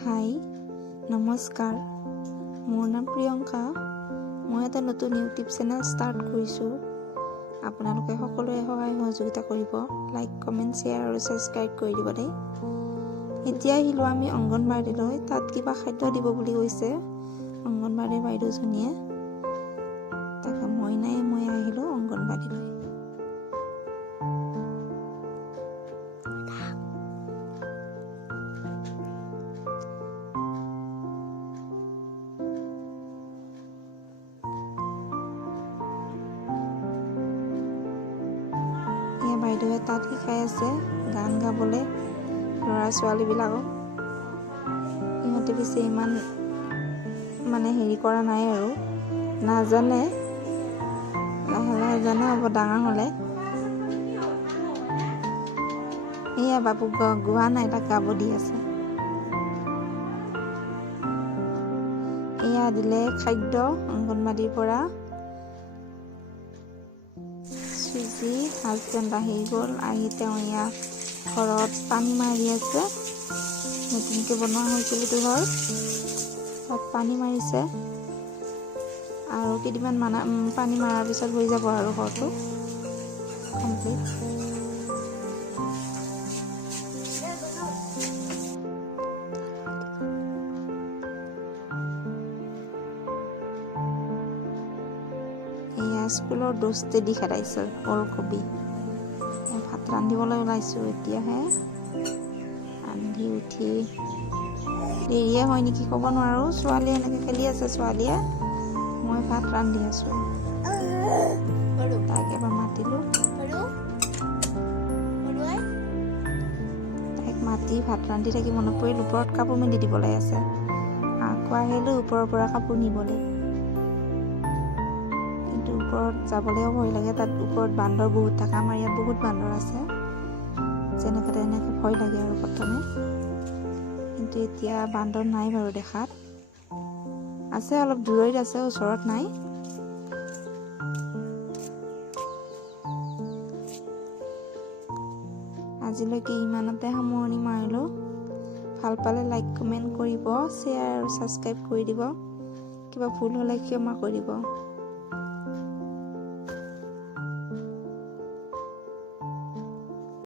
হাই নমস্কাৰ, মোৰ নাম প্ৰিয়ংকা। মই এটা নতুন ইউটিউব চেনেল ষ্টাৰ্ট কৰিছোঁ। আপোনালোকে সকলোৱে সহায় সহযোগিতা কৰিব, লাইক কমেণ্ট শ্বেয়াৰ আৰু ছাবস্ক্ৰাইব কৰি দিব দেই। এতিয়া আহিলোঁ আমি অংগনবাড়ীলৈ। তাত কিবা খাদ্য দিব বুলি কৈছে অংগনবাড়ীৰ বাইদেউজনীয়ে। তাকে মই আহিলোঁ অংগনবাড়ীলৈ। বাইদেৱে তাত শিকাই আছে গান গাবলৈ ল'ৰা ছোৱালীবিলাকক। ইহঁতে পিছে ইমান হেৰি কৰা নাই আৰু নাজানে, লাহে লাহে জানে হ'ব ডাঙৰ হ'লে। এয়া বাবু গোৱা নাই, তাক গাব দি আছে। এয়া দিলে খাদ্য অংগনবাড়ীৰ পৰা। চুজি হাজবেণ্ড আহি গ'ল, আহি তেওঁ এয়া ঘৰত পানী মাৰি আছে। নতুনকৈ বনোৱা হৈছে সেইটো ঘৰ, তাত পানী মাৰিছে আৰু কেইদিনমান পানী মৰাৰ পিছত হৈ যাব আৰু ঘৰটো কমপ্লিট। স্কুলৰ দোস্তেদি খেদাইছে ওলকবি। ভাত ৰান্ধিবলৈ ওলাইছোঁ এতিয়াহে। ৰান্ধি উঠি দেৰিয়ে হয় নেকি ক'ব নোৱাৰোঁ। ছোৱালীয়ে এনেকৈ খেলি আছে ছোৱালীয়ে, মই ভাত ৰান্ধি আছোঁ। তাইক এবাৰ মাতিলোঁ, তাইক মাতি ভাত ৰান্ধি থাকি মনত পৰিল ওপৰত কাপোৰ মেলি দিবলৈ আছে। আকৌ আহিলোঁ ওপৰৰ পৰা কাপোৰ নিবলৈ। ওপৰত যাবলৈও ভয় লাগে, তাত ওপৰত বান্দৰ বহুত থাকে। আমাৰ ইয়াত বহুত বান্দৰ আছে, যেনেকৈ তেনেকৈ ভয় লাগে আৰু প্ৰথমে। কিন্তু এতিয়া বান্দৰ নাই বাৰু দেখাত, আছে অলপ দূৰৈত আছে, ওচৰত নাই। আজিলৈকে ইমানতে সামৰণি মাৰিলোঁ। ভাল পালে লাইক কমেণ্ট কৰিব, শ্বেয়াৰ আৰু ছাবস্ক্ৰাইব কৰি দিব। কিবা ভুল হ'লে ক্ষমা কৰিব।